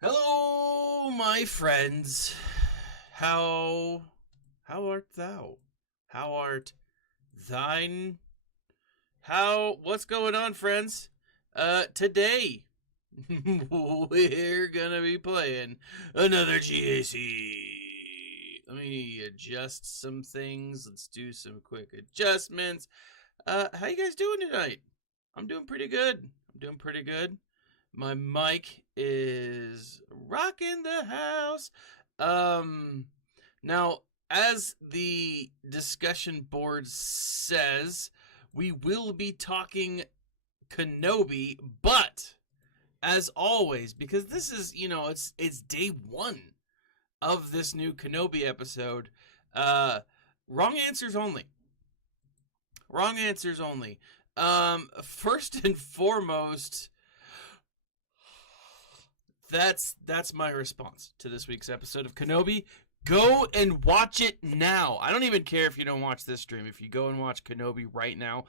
Hello, my friends. How art thou? How art thine? What's going on, friends? Today we're gonna be playing another GAC. Let me adjust some things. Let's do some quick adjustments. How you guys doing tonight? I'm doing pretty good. My mic is rocking the house. Now, as the discussion board says, we will be talking Kenobi, but as always, because this is, it's day one of this new Kenobi episode, wrong answers only. First and foremost, that's my response to this week's episode of Kenobi. Go and watch it now. I don't even care if you don't watch this stream. If you go and watch Kenobi right now,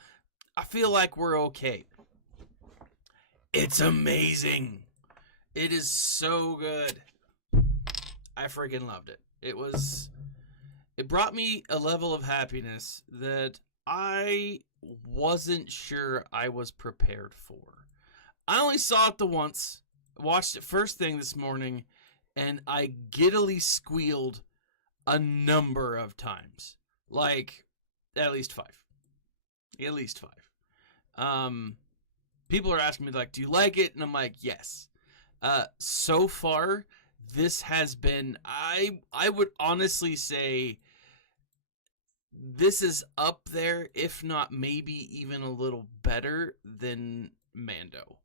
I feel like we're okay. It's amazing. It is so good. I freaking loved it. It brought me a level of happiness that I wasn't sure I was prepared for. I only saw it the once. Watched it first thing this morning, and I giddily squealed a number of times. Like, at least five. People are asking me, like, do you like it? And I'm like, yes. So far, this has been, I would honestly say, this is up there, if not maybe even a little better than Mando,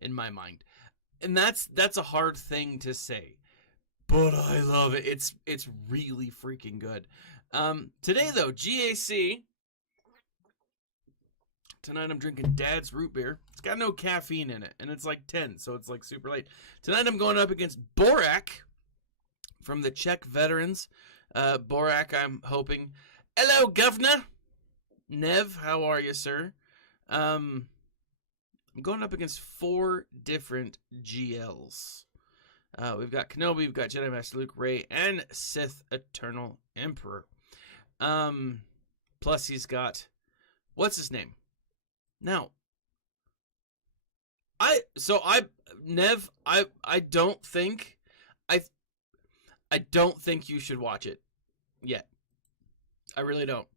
in my mind. And that's a hard thing to say, but I love it. It's really freaking good. Today though, GAC. Tonight I'm drinking Dad's root beer. It's got no caffeine in it, and it's like 10, so it's like super late. Tonight I'm going up against Borak from the Czech veterans. Borak, I'm hoping. Hello, Governor. Nev, how are you, sir? I'm going up against 4 different GLs. We've got Kenobi, we've got Jedi Master Luke, Rey, and Sith Eternal Emperor. Plus he's got, what's his name? Now, I don't think you should watch it yet. I really don't.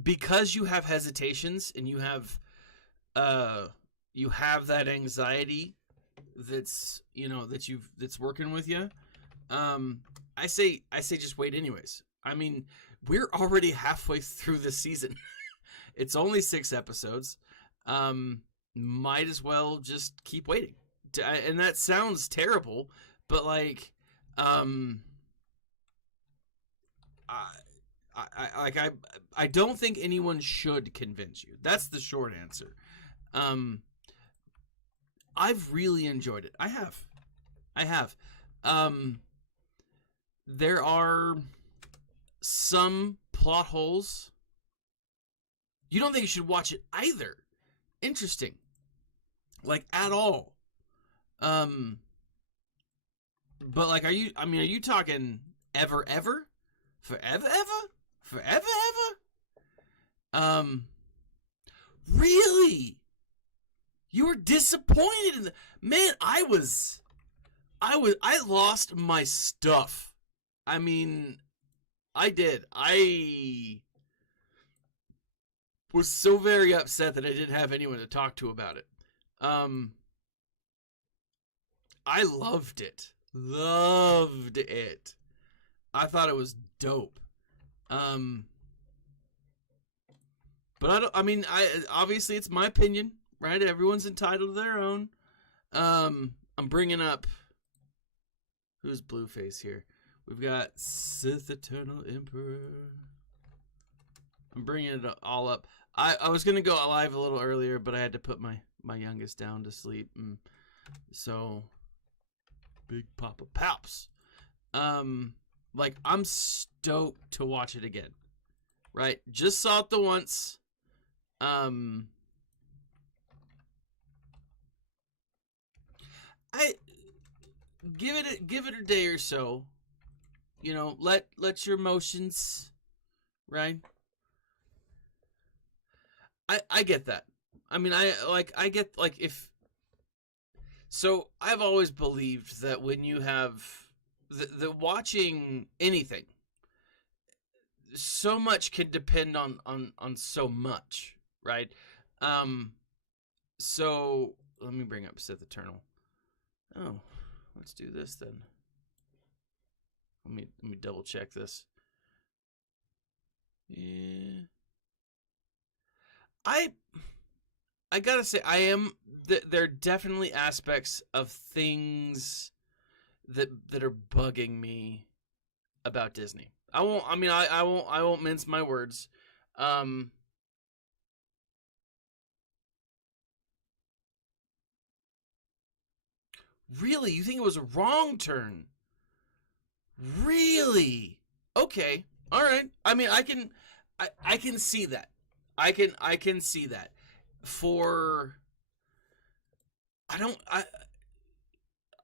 Because you have hesitations and you have that anxiety that's working with you. I say just wait anyways. I mean, we're already halfway through the season. It's only 6 episodes. Might as well just keep waiting. And that sounds terrible, but like, I don't think anyone should convince you. That's the short answer. I've really enjoyed it. I have. There are some plot holes. You don't think you should watch it either. Interesting. Like, at all. But like, are you talking ever? Forever? Really? You were disappointed in man, I lost my stuff. I mean, I did. I was so very upset that I didn't have anyone to talk to about it. I loved it. I thought it was dope. But obviously it's my opinion, right? Everyone's entitled to their own. I'm bringing up, who's Blueface here? We've got Sith Eternal Emperor. I'm bringing it all up. I was going to go live a little earlier, but I had to put my youngest down to sleep. So, Big Papa Palps. Like, I'm stoked to watch it again. Right? Just saw it the once. I give it a day or so. You know, let your emotions, right? I get that. I mean, I get, like, if so I've always believed that when you have the watching anything, so much can depend on so much, right? Um so let me bring up Sith Eternal. Oh, let's do this then. Let me double check this. Yeah. I I gotta say, I am. There are definitely aspects of things that are bugging me about Disney. I won't. I mean, I won't. I won't mince my words. Um, really, you think it was a wrong turn? Really? Okay. All right. I mean, I can see that. I can see that. For I don't.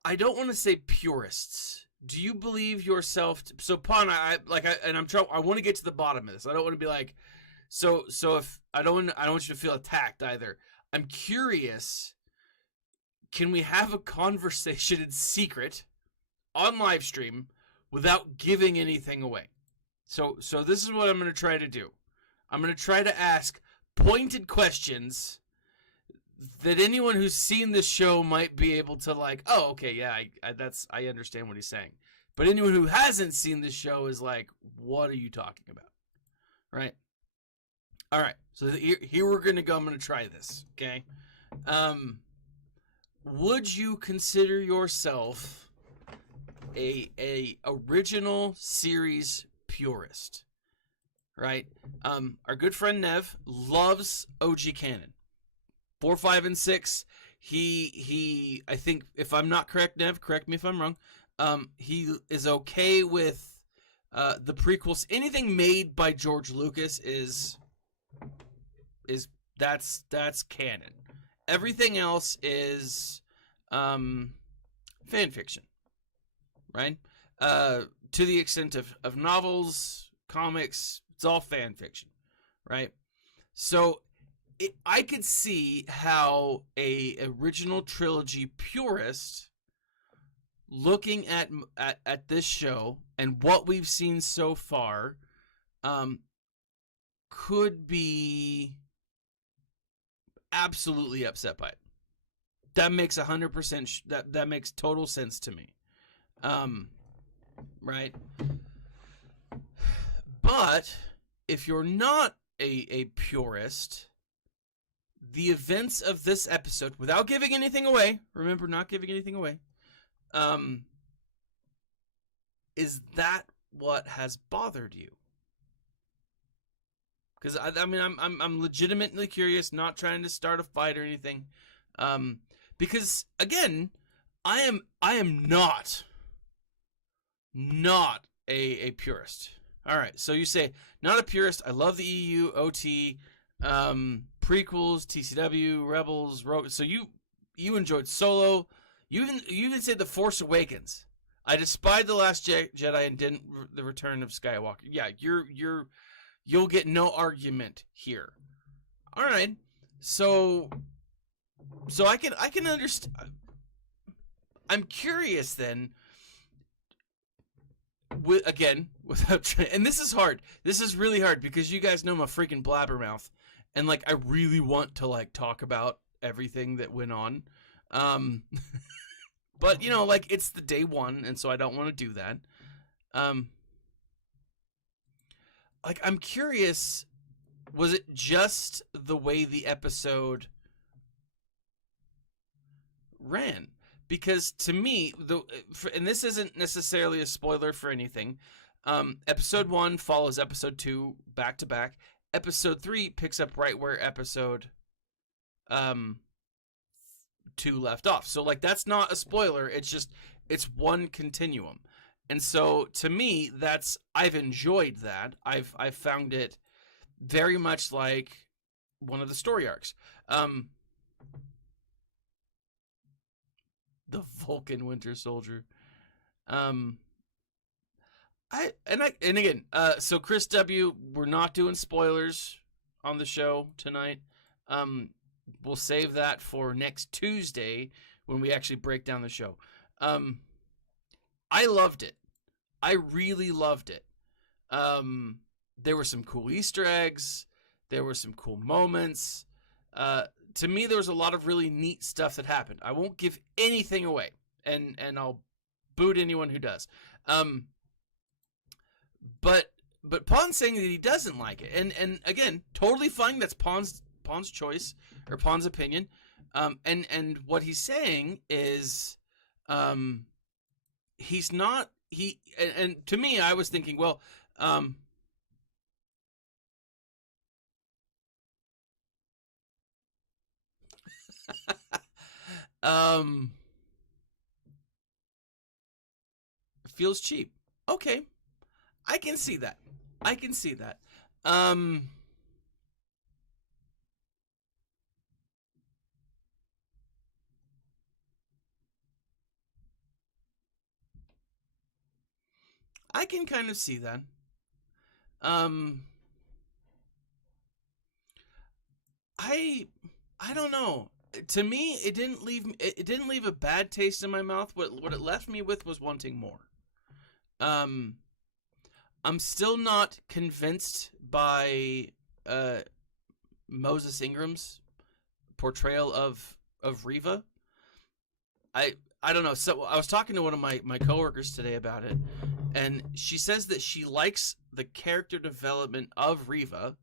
I don't want to say purists. Do you believe yourself? So, Pon, and I'm trying. I want to get to the bottom of this. I don't want to be like, so if I don't want you to feel attacked either. I'm curious. Can we have a conversation in secret on live stream without giving anything away? So this is what I'm going to try to do. I'm going to try to ask pointed questions that anyone who's seen this show might be able to, like, oh, okay, yeah, I understand what he's saying. But anyone who hasn't seen this show is like, what are you talking about? Right? All right. So here we're going to go. I'm going to try this. Okay. Would you consider yourself a original series purist? Right? Our good friend Nev loves OG canon. 4, 5, and 6. He I think, if I'm not correct, Nev, correct me if I'm wrong. He is okay with the prequels. Anything made by George Lucas is that's canon. Everything else is fan fiction, right? To the extent of novels, comics, it's all fan fiction, right? So I could see how a original trilogy purist looking at this show and what we've seen so far could be absolutely upset by it. That makes 100% that makes total sense to me. Right? But if you're not a purist, the events of this episode, without giving anything away, remember, not giving anything away, is that what has bothered you? Because I mean, I'm legitimately curious, not trying to start a fight or anything. Because again, I am not a purist. All right, so you say not a purist. I love the EU, OT, prequels, TCW, Rebels, Rogue. So you enjoyed Solo. You even said The Force Awakens. I despised The Last Jedi and didn't The Return of Skywalker. Yeah, you'll get no argument here. All right, so I can understand. I'm curious then. Without trying, and this is hard. This is really hard because you guys know I'm a freaking blabbermouth, and like I really want to like talk about everything that went on, but you know, like it's the day one, and so I don't want to do that. Like I'm curious, was it just the way the episode ran? Because to me, and this isn't necessarily a spoiler for anything, episode 1 follows episode 2 back to back. Episode 3 picks up right where episode 2 left off. So like that's not a spoiler. It's one continuum. And so to me, I've enjoyed that. I've found it very much like one of the story arcs. The Vulcan Winter Soldier. So Chris W, we're not doing spoilers on the show tonight. We'll save that for next Tuesday when we actually break down the show. I loved it. I really loved it. There were some cool Easter eggs. There were some cool moments. To me, there was a lot of really neat stuff that happened. I won't give anything away, and I'll boot anyone who does. But Pawn's saying that he doesn't like it, and again, totally fine. That's Pawn's choice or Pawn's opinion. And what he's saying is, he's not and to me, I was thinking, well, feels cheap. Okay. I can see that. I can see that. I can kind of see that. I don't know. To me, it didn't leave a bad taste in my mouth. What it left me with was wanting more. I'm still not convinced by Moses Ingram's portrayal of Reva. I don't know. So I was talking to one of my coworkers today about it, and she says that she likes the character development of Reva.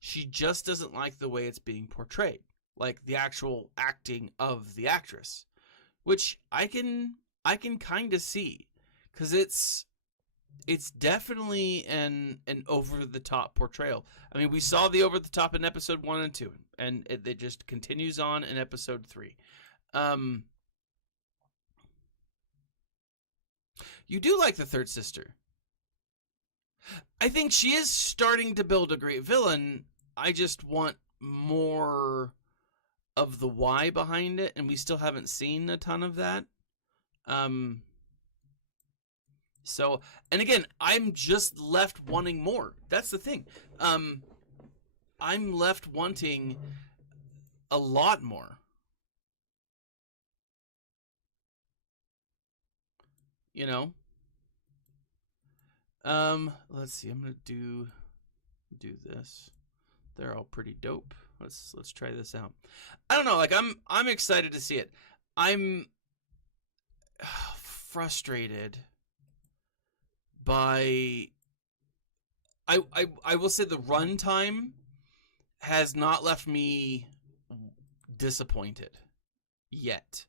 She just doesn't like the way it's being portrayed, like the actual acting of the actress, which I can kind of see, because it's definitely an over the top portrayal. I mean, we saw the over the top in episode 1 and 2, and it just continues on in episode 3. You do like the third sister. I think she is starting to build a great villain. I just want more of the why behind it, and we still haven't seen a ton of that. So, and again, I'm just left wanting more. That's the thing. I'm left wanting a lot more. You know? Let's see. I'm going to do this. They're all pretty dope. Let's try this out. I don't know, like I'm excited to see it. I'm frustrated by I will say the runtime has not left me disappointed yet.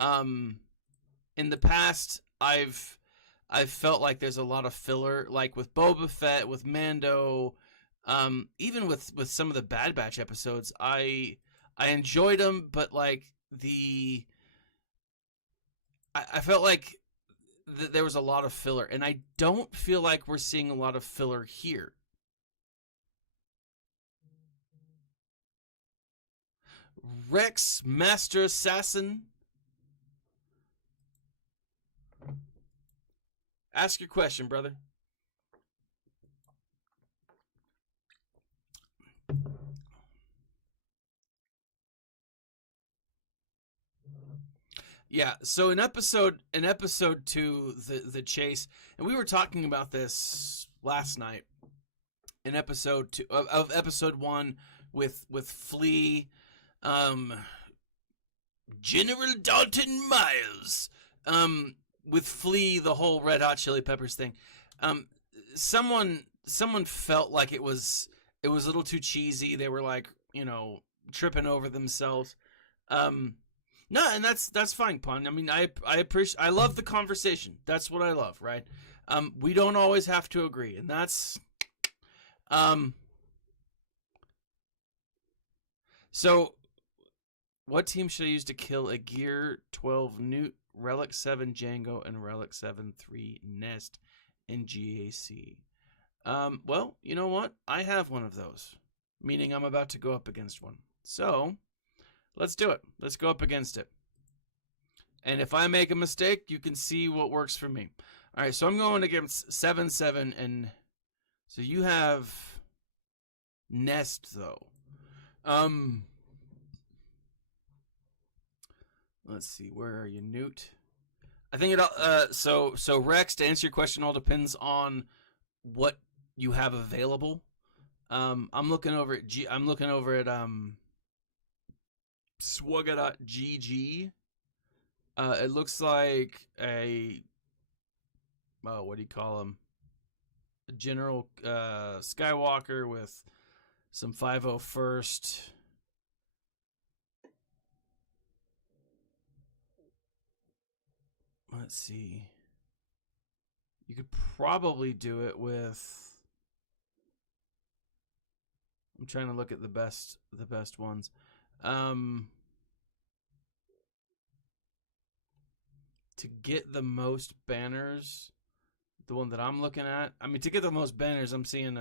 In the past, I've felt like there's a lot of filler, like with Boba Fett, with Mando, even with some of the Bad Batch episodes. I enjoyed them, but like I felt like there was a lot of filler, and I don't feel like we're seeing a lot of filler here. Rex, Master Assassin. Ask your question, brother. Yeah, so in episode 2, the chase, and we were talking about this last night. In episode 2 of episode 1 with Flea, General Dalton Miles, with Flea, the whole Red Hot Chili Peppers thing. Someone felt like it was a little too cheesy. They were like, tripping over themselves. No, and that's fine, Pun. I mean, I appreciate. I love the conversation. That's what I love, right? We don't always have to agree, and that's. So, what team should I use to kill a Gear 12 Newt, Relic 7 Django, and Relic 7-3 Nest in GAC? Well, you know what? I have one of those, meaning I'm about to go up against one. So, let's do it. Let's go up against it. And if I make a mistake, you can see what works for me. All right, so I'm going against 7-7, and so you have Nest though. Let's see, where are you, Newt? I think it. So Rex, to answer your question, all depends on what you have available. I'm looking over at SWGOH.gg. It looks like a what do you call him? A General Skywalker with some 501st. Let's see. You could probably do it with. I'm trying to look at the best ones. To get the most banners, the one that I'm looking at. I mean, to get the most banners, I'm seeing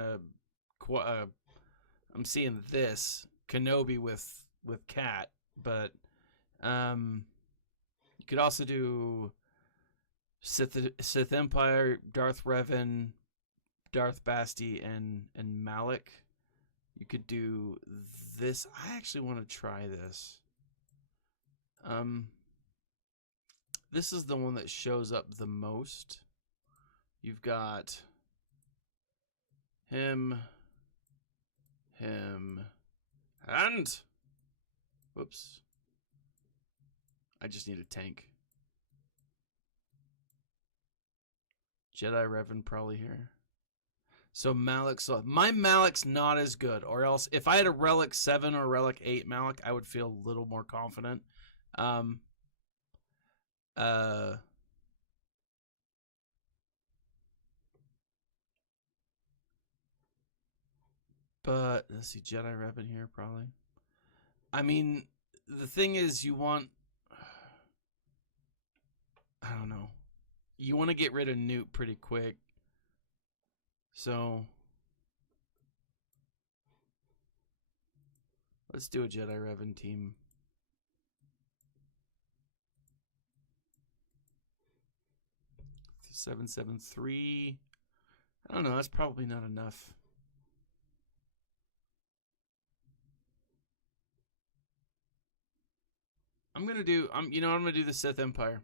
this Kenobi with Cat, but you could also do Sith Empire, Darth Revan, Darth Basti, and Malik. You could do this. I actually want to try this. This is the one that shows up the most. You've got him, and whoops. I just need a tank. Jedi Revan probably here. So Malik's, my Malik's not as good, or else if I had a Relic 7 or Relic 8 Malik, I would feel a little more confident. But let's see, Jedi Revan here probably. I mean, the thing is, you want, I don't know, you want to get rid of Newt pretty quick. So let's do a Jedi Revan team. $773. I don't know. That's probably not enough. I'm gonna do. I'm gonna do the Sith Empire.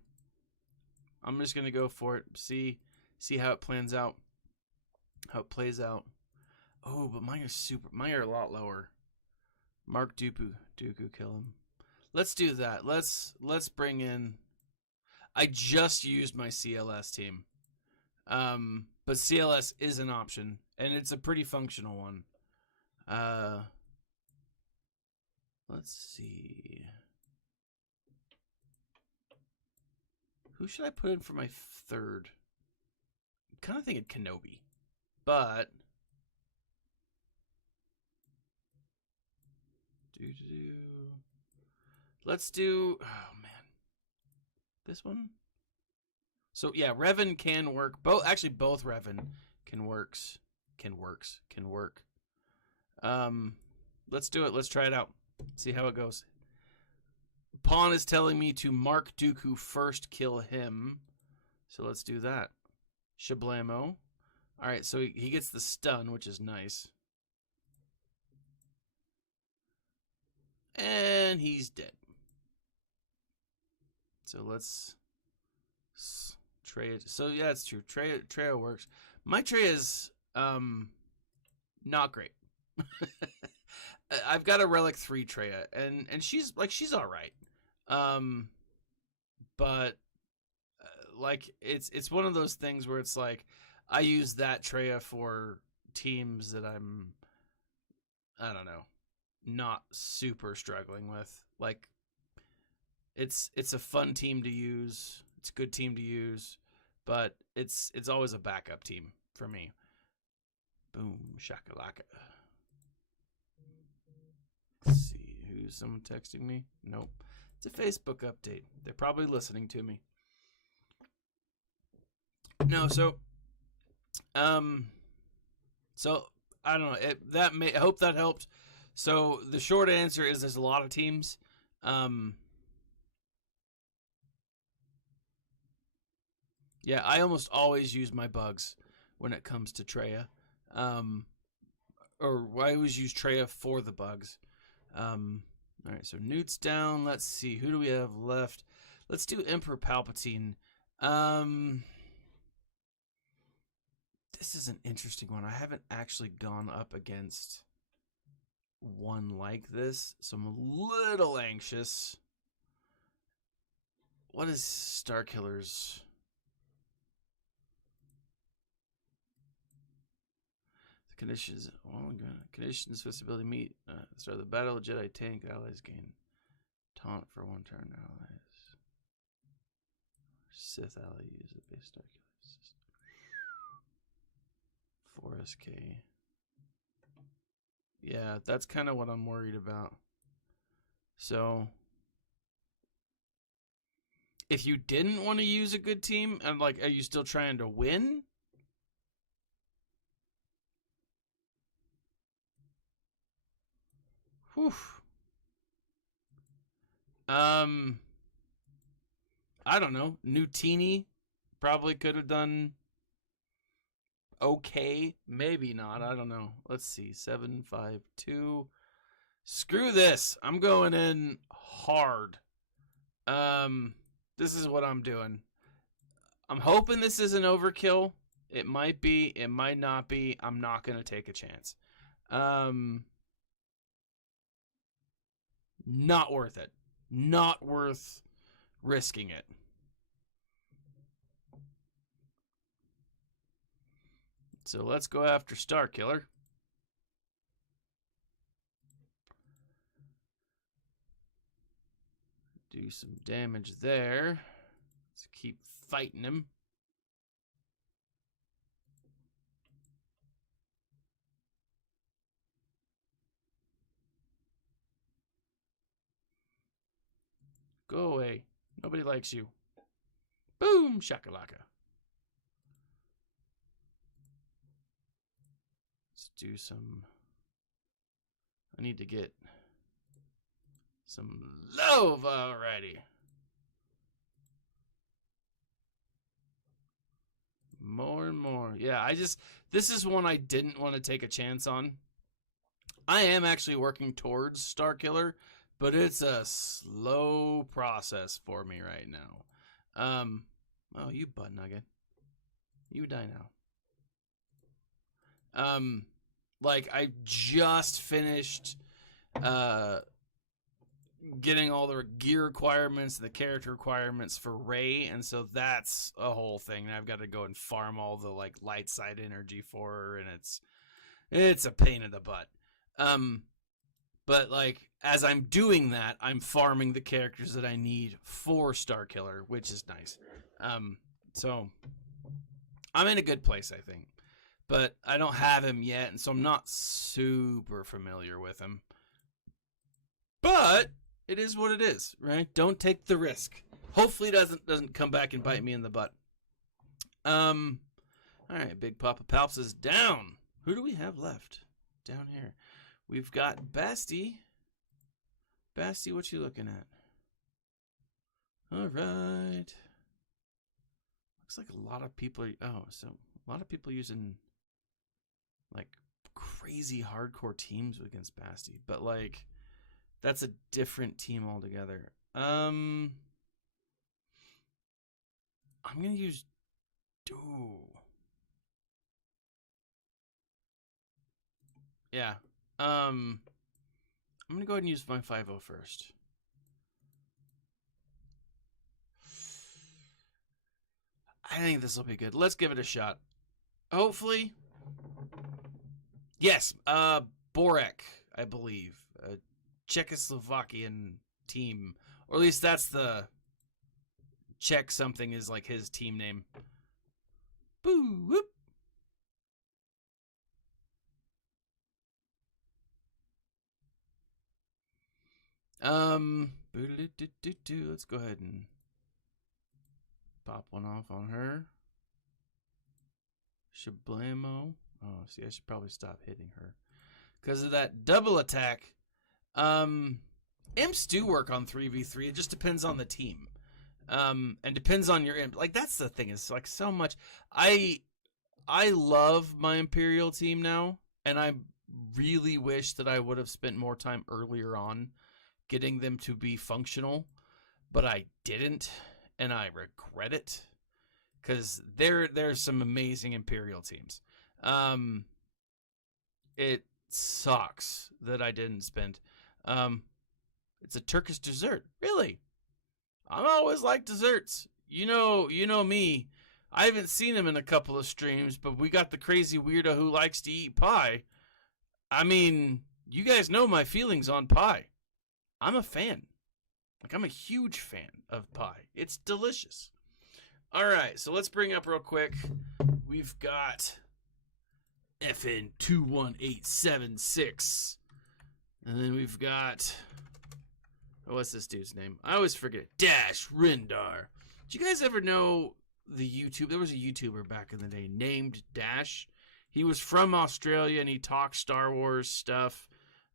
I'm just gonna go for it. See how it plans out. How it plays out. Oh, but mine are a lot lower. Mark Dooku kill him. Let's do that. Let's bring in. I just used my CLS team. But CLS is an option, and it's a pretty functional one. Let's see. Who should I put in for my third? I'm kind of thinking Kenobi, but let's do. Oh man, this one. So yeah, Revan can work. Both Revan can work. Let's do it. Let's try it out. See how it goes. Pawn is telling me to mark Dooku first, kill him. So let's do that. Shablamo. All right, so he gets the stun, which is nice. And he's dead. So let's Trey. So yeah, it's true. Trey works. My Trey is not great. I've got a Relic 3 Treya, and she's all right. But like it's one of those things where it's like I use that Treya for teams that I don't know, not super struggling with. Like it's a fun team to use. It's a good team to use, but it's always a backup team for me. Boom shakalaka. Let's see, who's someone texting me? Nope. It's a Facebook update. They're probably listening to me. No, so I don't know. I hope that helped. So the short answer is there's a lot of teams. Yeah, I almost always use my bugs when it comes to Treya. Or I always use Treya for the bugs. All right, so Newt's down. Let's see. Who do we have left? Let's do Emperor Palpatine. This is an interesting one. I haven't actually gone up against one like this, so I'm a little anxious. What is Starkiller's? The conditions. Oh, conditions visibility meet. Start the battle. Jedi tank allies gain taunt for 1 turn. Allies. Sith ally use the base Starkiller system. 4SK. Yeah, that's kind of what I'm worried about. So, if you didn't want to use a good team, and like, are you still trying to win? Whew. I don't know. Nutini probably could have done okay, maybe not. I don't know. Let's see. 752. Screw this. I'm going in hard. This is what I'm doing. I'm hoping this is an overkill. It might be. It might not be. I'm not going to take a chance. Not worth it. Not worth risking it. So let's go after Starkiller. Do some damage there. Let's keep fighting him. Go away. Nobody likes you. Boom, shakalaka. Let's do some... I need to get some love already. More and more. Yeah, this is one I didn't want to take a chance on. I am actually working towards Starkiller, but it's a slow process for me right now. Oh, you butt nugget. You die now. Like, I just finished getting all the gear requirements, the character requirements for Rey, and so that's a whole thing. And I've got to go and farm all the like light side energy for her, and it's a pain in the butt. But like as I'm doing that, I'm farming the characters that I need for Starkiller, which is nice. So I'm in a good place, I think. But I don't have him yet, and so I'm not super familiar with him. But it is what it is, right? Don't take the risk. Hopefully it doesn't come back and bite me in the butt. All right, Big Papa Palps is down. Who do we have left down here? We've got Basti. Basti, what you looking at? All right. Looks like a lot of people are... Oh, so a lot of people using... like crazy hardcore teams against Basti, but like that's a different team altogether. I'm gonna use yeah. I'm gonna go ahead and use my 5-0 first. I think this will be good. Let's give it a shot. Hopefully. Yes, Borek, I believe. A Czechoslovakian team. Or at least that's the Czech something is like his team name. Boo, whoop. Let's go ahead and pop one off on her. Shablamo. Oh, see, I should probably stop hitting her. Because of that double attack. Imps do work on 3v3. It just depends on the team. And depends on your like that's the thing is like so much. I love my Imperial team now, and I really wish that I would have spent more time earlier on getting them to be functional, but I didn't, and I regret it because there's some amazing Imperial teams. It sucks that I didn't spend. It's a Turkish dessert, really. I always like desserts. You know me. I haven't seen him in a couple of streams, but we got the crazy weirdo who likes to eat pie. I mean, you guys know my feelings on pie. I'm a fan. Like, I'm a huge fan of pie. It's delicious. All right, so let's bring up real quick. We've got FN 21876. And then we've got... Oh, what's this dude's name? I always forget. Dash Rindar. Did you guys ever know the YouTube? There was a YouTuber back in the day named Dash. He was from Australia and he talked Star Wars stuff.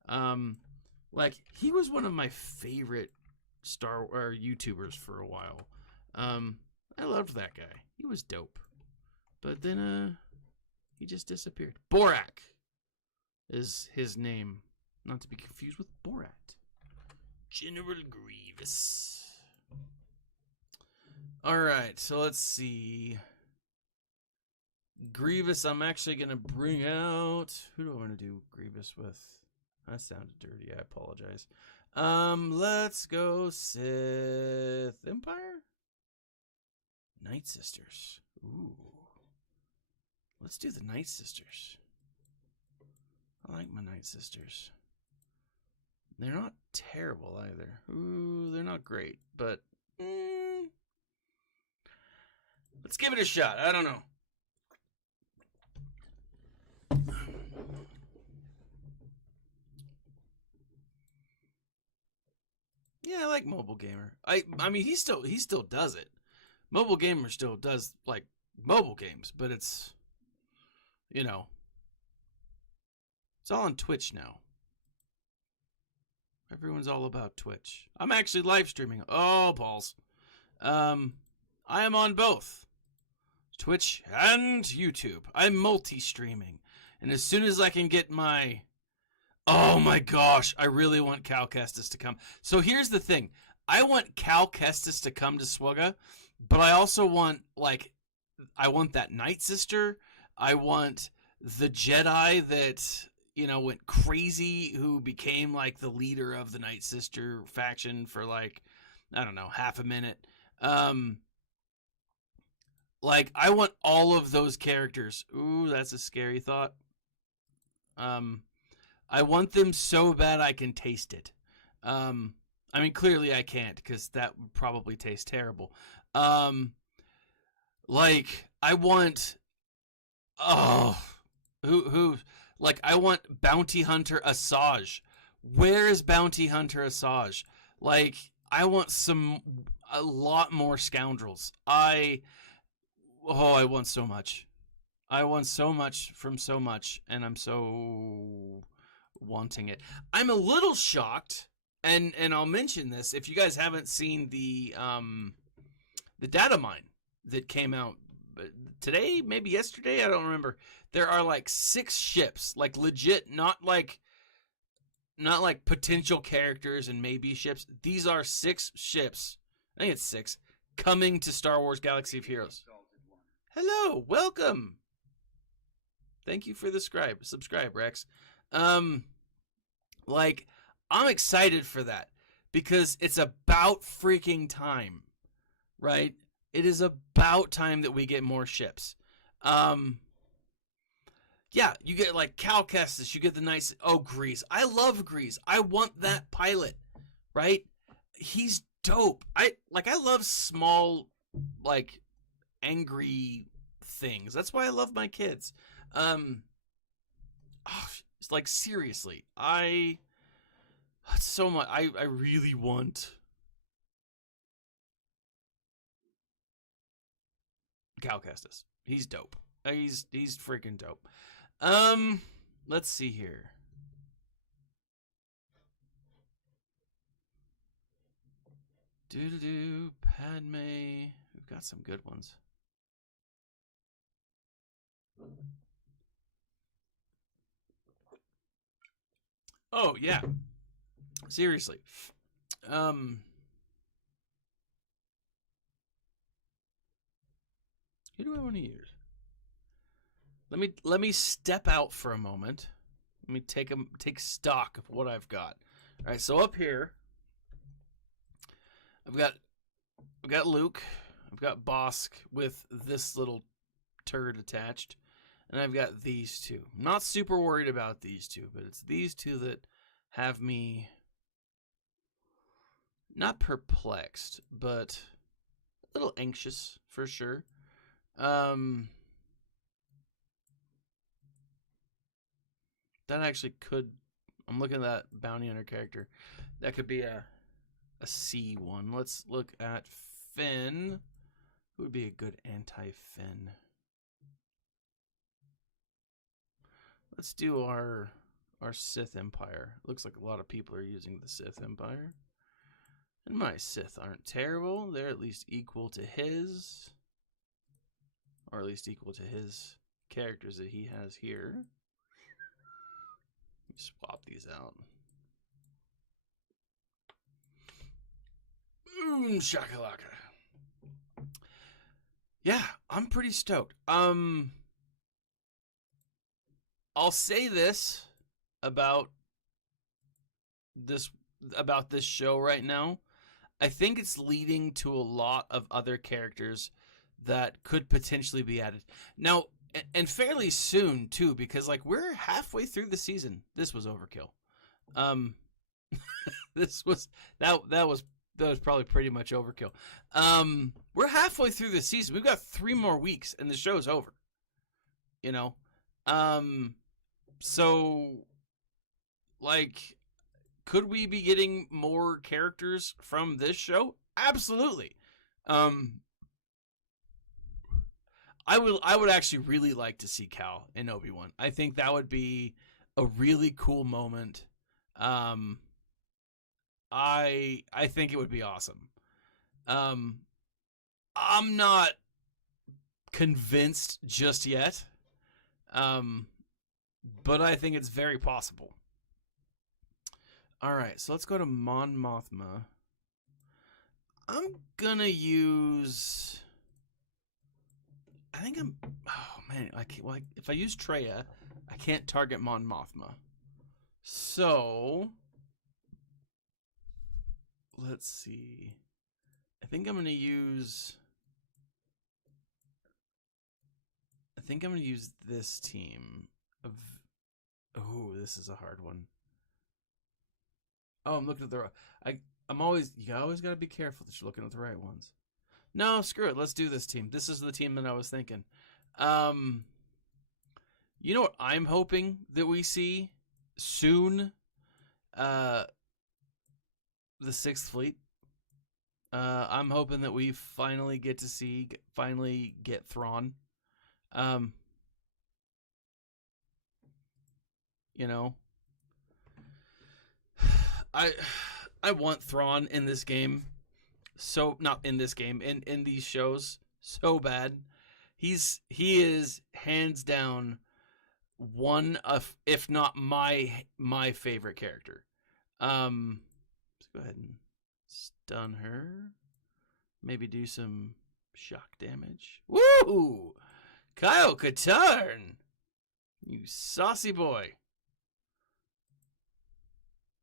Like he was one of my favorite YouTubers for a while. I loved that guy. He was dope. But then he just disappeared. Borak is his name, not to be confused with Borat. General Grievous. Alright, so let's see. Grievous, I'm actually going to bring out... Who do I want to do Grievous with? That sounded dirty, I apologize. Let's go Sith Empire? Night Sisters. Ooh. Let's do the Night Sisters. I like my Night Sisters. They're not terrible either. Ooh, they're not great, but let's give it a shot. I don't know. Yeah, I like Mobile Gamer. I mean, he still does it. Mobile Gamer still does like mobile games, but it's it's all on Twitch now. Everyone's all about Twitch. I'm actually live streaming. Oh, balls. I am on both Twitch and YouTube. I'm multi-streaming. And as soon as I can get my... Oh my gosh, I really want Cal Kestis to come. So here's the thing. I want Cal Kestis to come to SWGOH, but I also want, I want that Night Sister. I want the Jedi that... went crazy, who became like the leader of the Night Sister faction for I don't know, half a minute. I want all of those characters. Ooh, that's a scary thought. I want them so bad I can taste it. I mean, clearly I can't because that would probably taste terrible. I want, who I want Bounty Hunter Asajj. Where is Bounty Hunter Asajj? I want a lot more scoundrels. I want so much. I want so much from so much, and I'm so wanting it. I'm a little shocked, and I'll mention this if you guys haven't seen the data mine that came out today, maybe yesterday, I don't remember. There are 6 ships, legit, not potential characters and maybe ships. These are 6 ships. I think it's 6 coming to Star Wars Galaxy of Heroes. Hello, welcome. Thank you for the subscribe, Rex. I'm excited for that because it's about freaking time, right? It is about time that we get more ships. Yeah, you get Cal Kestis, you get the nice... Oh, Grease. I love Grease. I want that pilot, right? He's dope. I love small, angry things. That's why I love my kids. Seriously, so much. I really want Cal Kestis. He's dope. He's freaking dope. Let's see here. Padme. We've got some good ones. Oh, yeah. Seriously. Who do I want to use? Let me step out for a moment. Let me take stock of what I've got. All right, so up here, I've got Luke, I've got Bosk with this little turd attached, and I've got these two. I'm not super worried about these two, but it's these two that have me not perplexed, but a little anxious for sure. That actually could. I'm looking at that bounty hunter character. That could be a C one. Let's look at Finn. Who would be a good anti-Finn? Let's do our Sith Empire. Looks like a lot of people are using the Sith Empire. And my Sith aren't terrible. They're at least equal to his. Or at least equal to his characters that he has here. Swap these out. Boom shakalaka. Yeah, I'm pretty stoked. I'll say this about this show right now. I think it's leading to a lot of other characters that could potentially be added. Now, and fairly soon too, because like we're halfway through the season. This was overkill. This was that was probably pretty much overkill. We're halfway through the season. We've got 3 more weeks and the show's over. You know? So like could we be getting more characters from this show? Absolutely. I would actually really like to see Cal in Obi-Wan. I think that would be a really cool moment. I think it would be awesome. I'm not convinced just yet. But I think it's very possible. All right, so let's go to Mon Mothma. I'm gonna use. I think I'm. Oh man, if I use Traya, I can't target Mon Mothma. So let's see. I think I'm gonna use this team of. Oh, this is a hard one. Oh, I'm looking at the. You always gotta be careful that you're looking at the right ones. No, screw it. Let's do this team. This is the team that I was thinking. You know what I'm hoping that we see soon? The 6th Fleet. I'm hoping that we finally get Thrawn. You know, I want Thrawn in this game. So not in this game, in these shows, so bad. He is hands down one of, if not my favorite character. Let's go ahead and stun her. Maybe do some shock damage. Woo! Kyle Katarn! You saucy boy.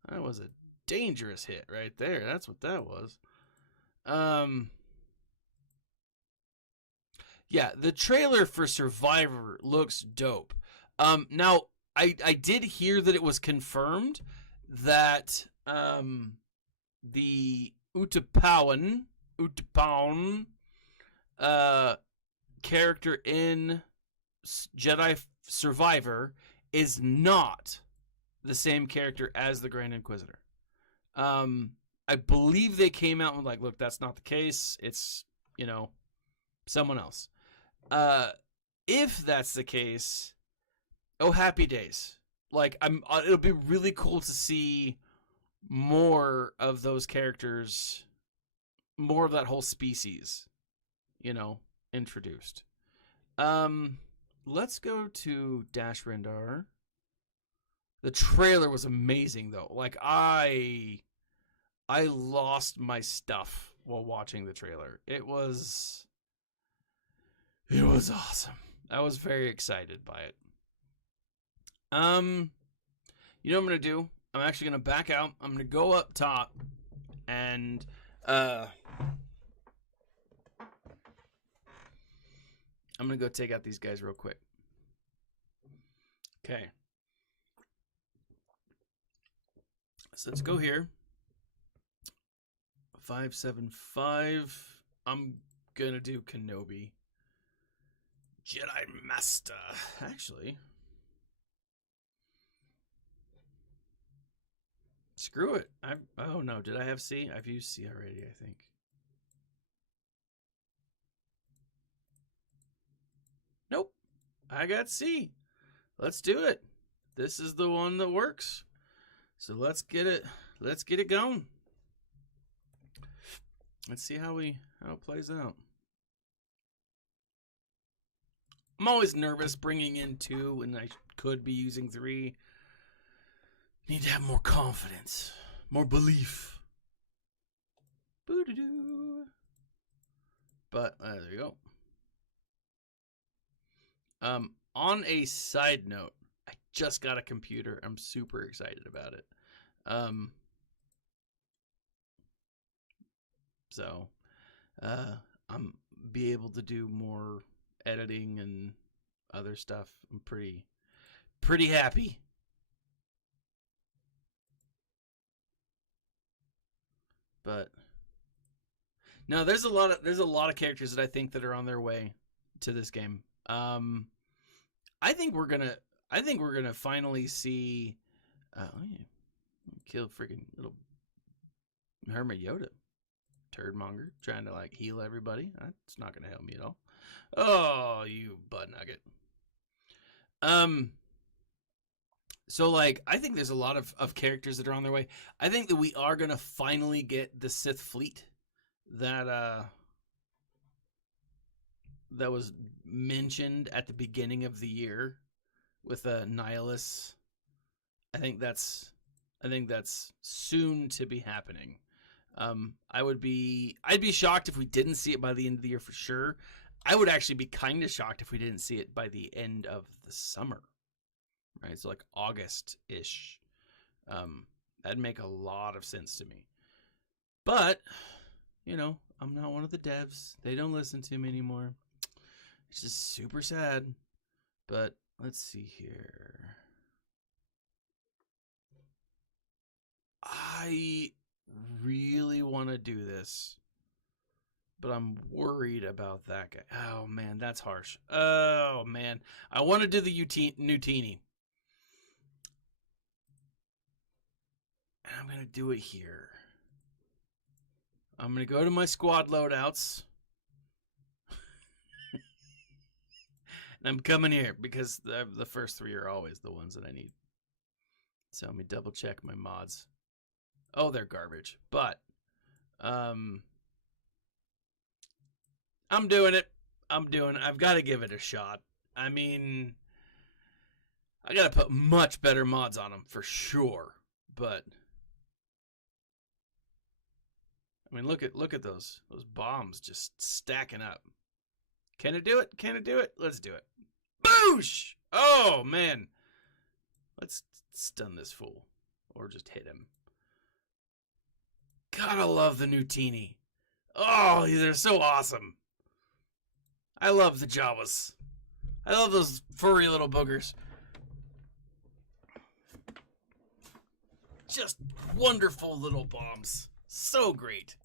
That was a dangerous hit right there. That's what that was. Yeah, the trailer for Survivor looks dope. Now I did hear that it was confirmed that the Utapawan character in Jedi Survivor is not the same character as the Grand Inquisitor. I believe they came out and like, look, that's not the case. It's, someone else. If that's the case, oh, happy days. Like, it'll be really cool to see more of those characters more of that whole species, you know, introduced. Let's go to Dash Rendar. The trailer was amazing, though. Like, I lost my stuff while watching the trailer. It was awesome. I was very excited by it. You know what I'm gonna do? I'm actually gonna back out. I'm gonna go up top, and I'm gonna go take out these guys real quick. Okay. So let's go here. 575. I'm gonna do Kenobi. Jedi Master. Actually, screw it. Oh no, did I have C? I've used C already, I think. Nope. I got C. Let's do it. This is the one that works. So let's get it going. Let's see how it plays out. I'm always nervous bringing in 2 when I could be using 3. Need to have more confidence, more belief. Boo-doo-doo. But there you go. On a side note, I just got a computer. I'm super excited about it. So I'm be able to do more editing and other stuff. I'm pretty happy. But no, there's a lot of characters that I think that are on their way to this game. I think we're gonna finally see kill freaking little Hermit Yoda. Turdmonger trying to like heal everybody. That's not gonna help me at all. Oh, you butt nugget. So like I think there's a lot of characters that are on their way. I think that we are gonna finally get the Sith fleet that was mentioned at the beginning of the year with Nihilus. I think that's soon to be happening. I'd be shocked if we didn't see it by the end of the year for sure. I would actually be kind of shocked if we didn't see it by the end of the summer, right? So like August-ish. That'd make a lot of sense to me. But, you know, I'm not one of the devs. They don't listen to me anymore. It's just super sad. But let's see here. I really want to do this, but I'm worried about that guy. Oh man, that's harsh. Oh man, I want to do the Nutini, and I'm gonna do it here. I'm gonna go to my squad loadouts, and I'm coming here because the first 3 are always the ones that I need. So let me double check my mods. Oh, they're garbage, but I'm doing it. I've got to give it a shot. I mean, I got to put much better mods on them for sure. But I mean, look at those bombs just stacking up. Can it do it? Can it do it? Let's do it. Boosh! Oh man, let's stun this fool or just hit him. Gotta love the Nutini. Oh, they're so awesome. I love the Jawas. I love those furry little boogers. Just wonderful little bombs. So great.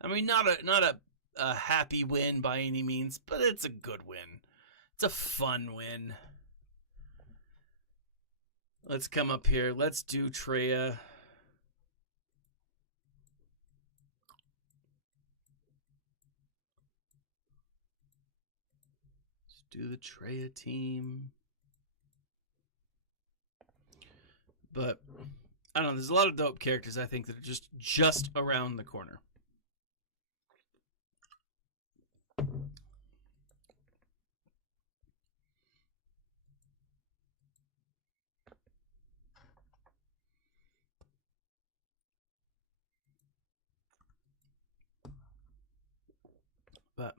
I mean, not a happy win by any means, but it's a good win. It's a fun win. Let's come up here. Let's do Traya. Do the Traya team. But I don't know, there's a lot of dope characters I think that are just around the corner. But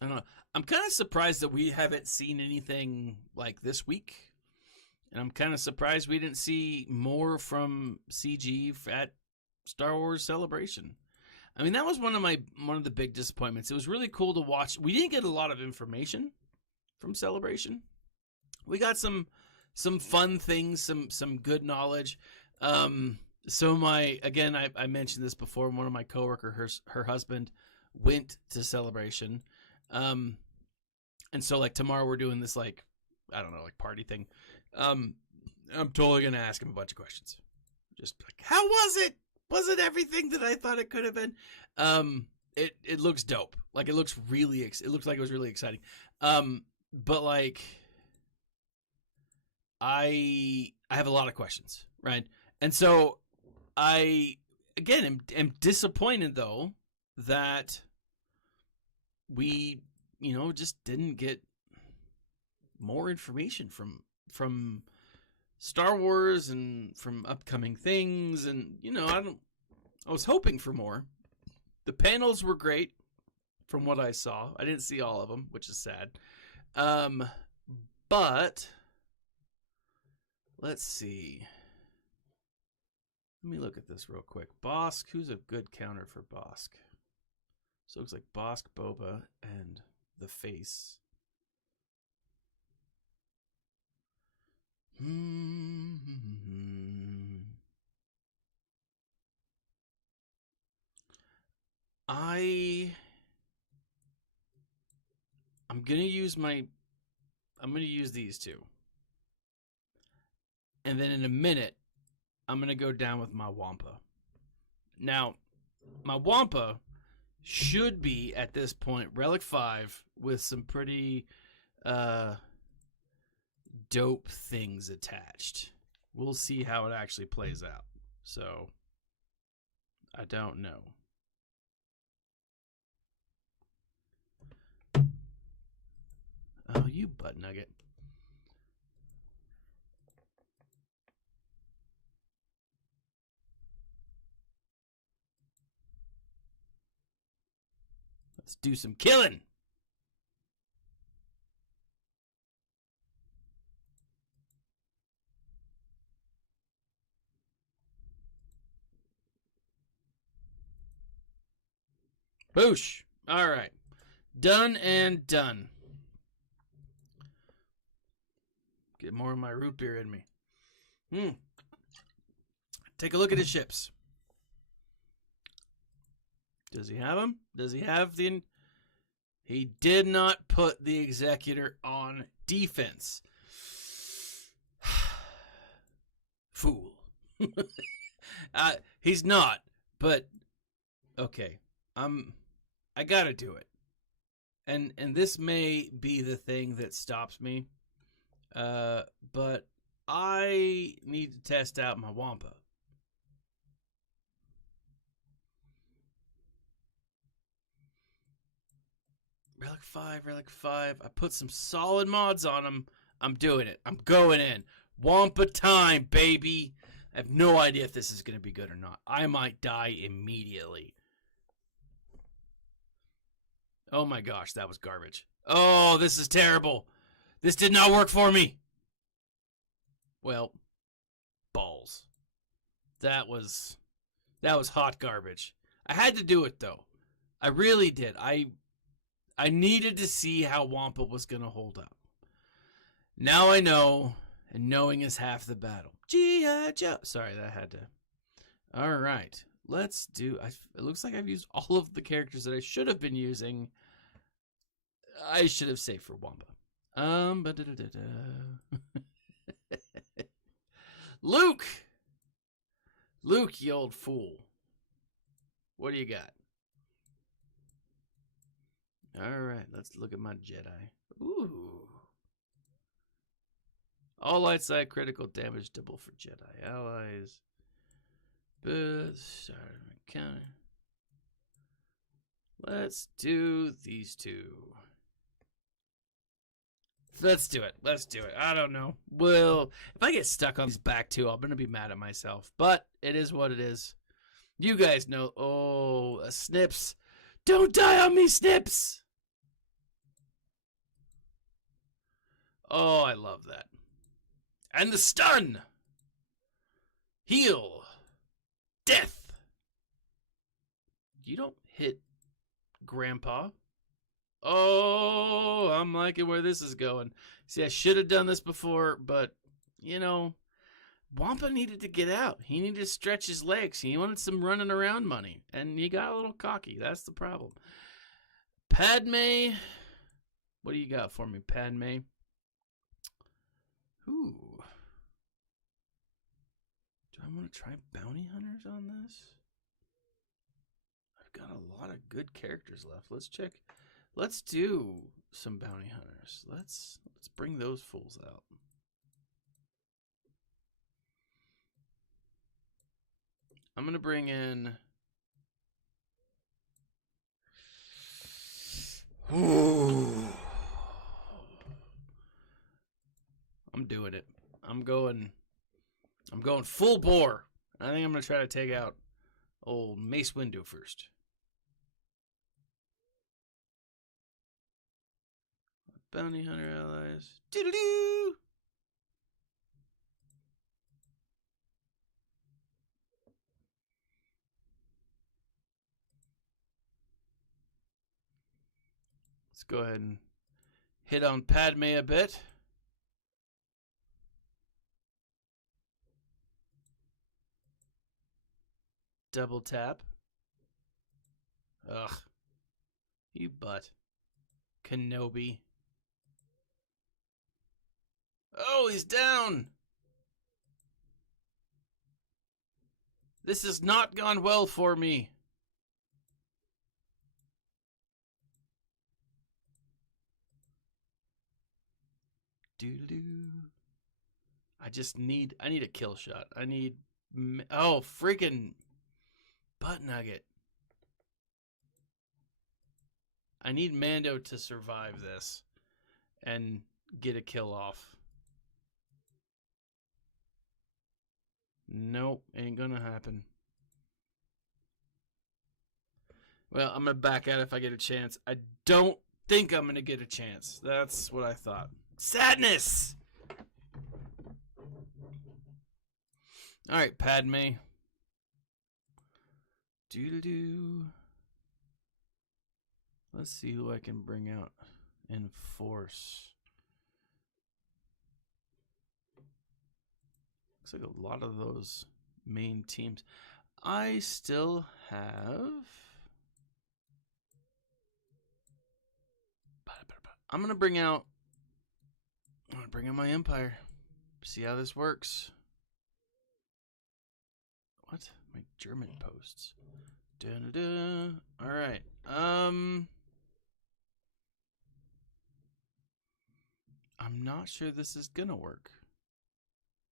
I don't know. I'm kind of surprised that we haven't seen anything like this week. And I'm kind of surprised we didn't see more from CG at Star Wars Celebration. I mean, that was one of the big disappointments. It was really cool to watch. We didn't get a lot of information from Celebration. We got some fun things, some good knowledge. So I mentioned this before. One of my coworkers, her husband went to Celebration. And so like tomorrow we're doing this like, I don't know, like party thing. I'm totally going to ask him a bunch of questions. Just like, how was it? Was it everything that I thought it could have been? It looks dope. Like it looks like it was really exciting. But like I have a lot of questions, right? And so I again am disappointed though that we, just didn't get more information from Star Wars and from upcoming things. And, I was hoping for more. The panels were great from what I saw. I didn't see all of them, which is sad. But let's see. Let me look at this real quick. Bosk, who's a good counter for Bosk? So it looks like Bosk, Boba, and the face. I'm gonna use these two. And then in a minute, I'm gonna go down with my Wampa. Now, my Wampa should be at this point Relic 5 with some pretty dope things attached. We'll see how it actually plays out. So I don't know. Oh, you butt nugget. Let's do some killing. Boosh. All right. Done and done. Get more of my root beer in me. Take a look at his ships. Does he have them? Does he have the... He did not put the Executor on defense. Fool. He's not, but... Okay. I gotta do it. And this may be the thing that stops me. But I need to test out my Wampa. Relic 5. I put some solid mods on them. I'm doing it. I'm going in. Wampa time, baby. I have no idea if this is going to be good or not. I might die immediately. Oh my gosh, that was garbage. Oh, this is terrible. This did not work for me. Well, balls. That was hot garbage. I had to do it though. I really did. I needed to see how Wampa was going to hold up. Now I know, and knowing is half the battle. G.I. Joe. Sorry, that had to. All right. Let's do... It looks like I've used all of the characters that I should have been using. I should have saved for Wampa. Luke! Luke, you old fool. What do you got? All right, let's look at my Jedi. Ooh. All light side critical damage double for Jedi allies. But counter. Let's do these two. Let's do it. Let's do it. I don't know. Well, if I get stuck on these back two, I'm going to be mad at myself. But it is what it is. You guys know. Oh, Snips. Don't die on me, Snips. Oh, I love that. And the stun. Heal. Death. You don't hit Grandpa. Oh, I'm liking where this is going. See, I should have done this before, but, you know, Wampa needed to get out. He needed to stretch his legs. He wanted some running around money, and he got a little cocky. That's the problem. Padme. What do you got for me, Padme? Ooh. Do I want to try bounty hunters on this? I've got a lot of good characters left. Let's check. Let's do some bounty hunters. Let's bring those fools out. I'm going to bring in... Ooh. I'm doing it. I'm going full bore. I think I'm going to try to take out old Mace Windu first. Bounty hunter allies. Doo-doo-doo! Let's go ahead and hit on Padme a bit. Double tap. Ugh. You butt. Kenobi. Oh, he's down. This has not gone well for me. Doo-doo-doo. I need a kill shot. I need, oh, freaking butt nugget. I need Mando to survive this and get a kill off. Nope, ain't gonna happen. Well, I'm gonna back out if I get a chance. I don't think I'm gonna get a chance. That's what I thought. Sadness! Alright, Padme. Doo-doo-doo. Let's see who I can bring out in force. Looks like a lot of those main teams. I still have... I'm going to bring out my Empire. See how this works. What? My German posts. Da-da-da. All right. I'm not sure this is going to work.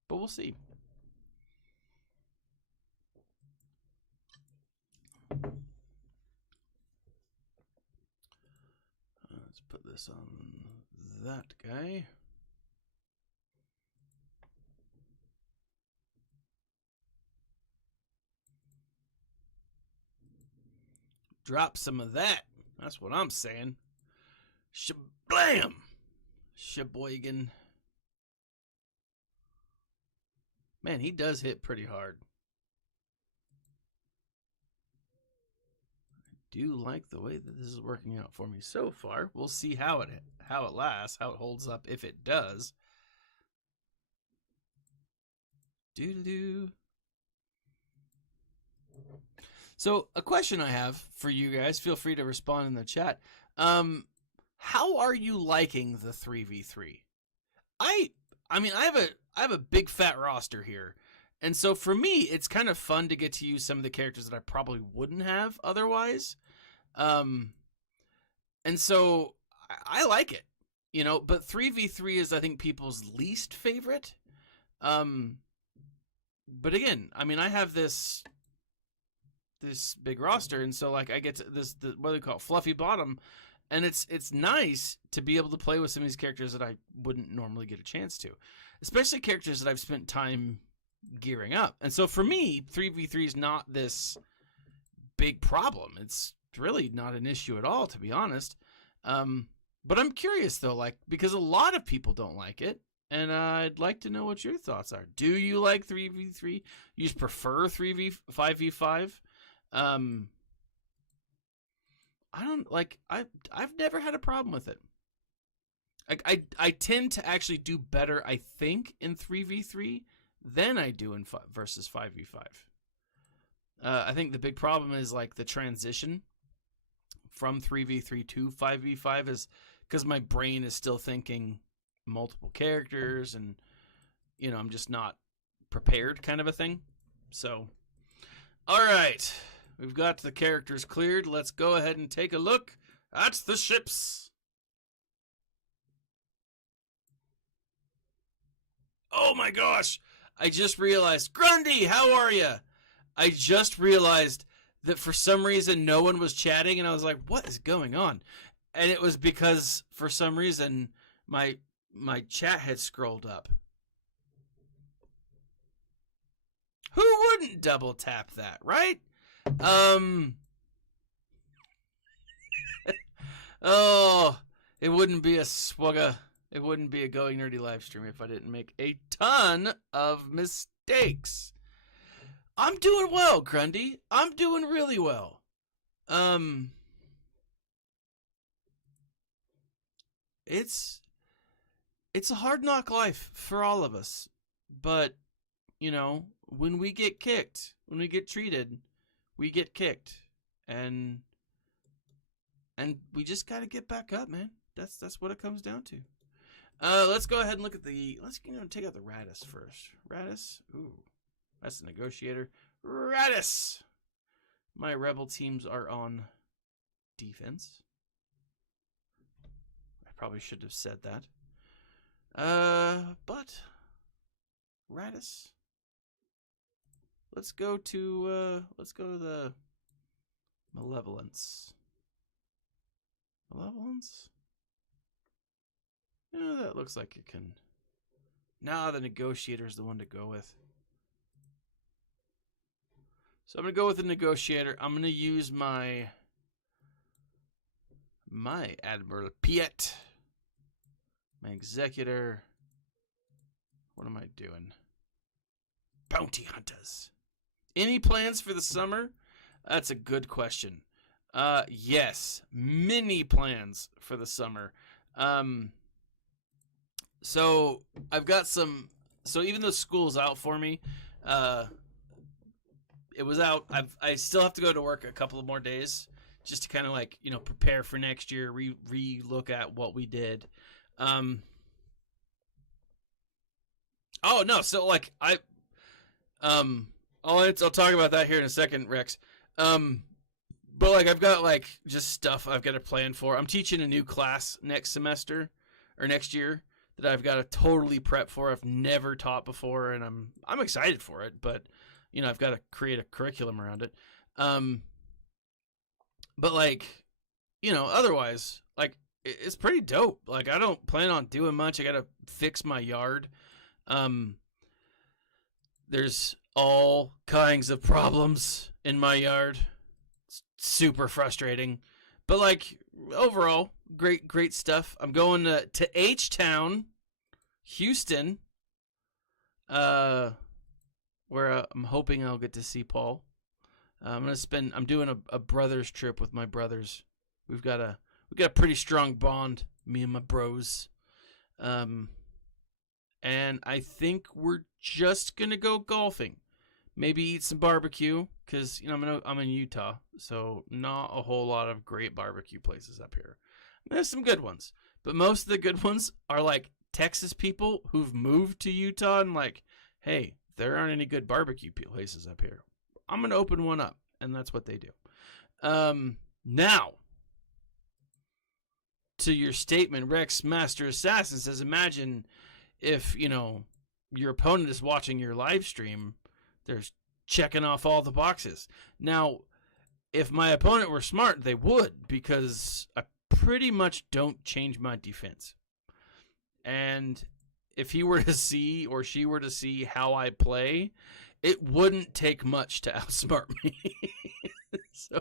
But we'll see. Let's put this on that guy. Drop some of that. That's what I'm saying. Shablam! Sheboygan. Man, he does hit pretty hard. I do like the way that this is working out for me so far. We'll see how it lasts, how it holds up, if it does. Doo-doo-doo. So, a question I have for you guys, feel free to respond in the chat. How are you liking the 3v3? I mean, I have a big fat roster here. And so for me, it's kind of fun to get to use some of the characters that I probably wouldn't have otherwise. And so I like it, you know, but 3v3 is, I think, people's least favorite. But again, I mean, I have this this big roster, and so like I get to what do they call it, fluffy bottom, and it's nice to be able to play with some of these characters that I wouldn't normally get a chance to, especially characters that I've spent time gearing up. And so for me, 3v3 is not this big problem. It's really not an issue at all, to be honest. But I'm curious though, like, because a lot of people don't like it, and I'd like to know what your thoughts are. Do you like 3v3? You just prefer 5v5? I don't like. I've never had a problem with it. Like I tend to actually do better, I think, in 3v3 than I do in versus 5v5. I think the big problem is like the transition from 3v3 to 5v5 is because my brain is still thinking multiple characters, and you know, I'm just not prepared, kind of a thing. So, all right, we've got the characters cleared. Let's go ahead and take a look at the ships. Oh my gosh, I just realized, Grundy, how are you? I just realized that for some reason no one was chatting, and I was like, what is going on? And it was because for some reason my chat had scrolled up. Who wouldn't double tap that, right? Oh, it wouldn't be a SWGOH. It wouldn't be a Going Nerdy live stream if I didn't make a ton of mistakes. I'm doing well, Grundy. I'm doing really well. It's a hard knock life for all of us. But, you know, when we get kicked, when we get treated, we get kicked. And we just got to get back up, man. That's what it comes down to. Let's go ahead and look at let's take out the Radis first. Radis, ooh, that's the negotiator. Radis! My rebel teams are on defense. I probably should have said that. But Radis. Let's go to the Malevolence. Malevolence? Yeah, that looks like it can. Nah, the negotiator is the one to go with. So I'm going to go with the negotiator. I'm going to use my Admiral Piet. My executor. What am I doing? Bounty hunters. Any plans for the summer? That's a good question. Yes, many plans for the summer. So I've got some. So even though school's out for me, it was out. I still have to go to work a couple of more days just to kind of like, you know, prepare for next year, re-look at what we did. Oh no, so like I'll talk about that here in a second, Rex. But like I've got like just stuff I've got to plan for. I'm teaching a new class next semester or next year that I've got to totally prep for. I've never taught before, and I'm excited for it, but you know, I've got to create a curriculum around it. But like, you know, otherwise, like it's pretty dope. Like I don't plan on doing much. I got to fix my yard. There's all kinds of problems in my yard. It's super frustrating, but like overall, great stuff. I'm going to H-Town, Houston, where I'm hoping I'll get to see Paul. I'm doing a brothers trip with my brothers. We got a pretty strong bond, me and my bros. And I think we're just gonna go golfing, maybe eat some barbecue, because you know I'm in Utah, so not a whole lot of great barbecue places up here. There's some good ones, but most of the good ones are like Texas people who've moved to Utah and like, hey, there aren't any good barbecue places up here. I'm gonna open one up, and that's what they do. Now, to your statement, Rex Master Assassin says, imagine if, you know, your opponent is watching your live stream, they're checking off all the boxes. Now, if my opponent were smart, they would, because I pretty much don't change my defense. And if he were to see, or she were to see how I play, it wouldn't take much to outsmart me. So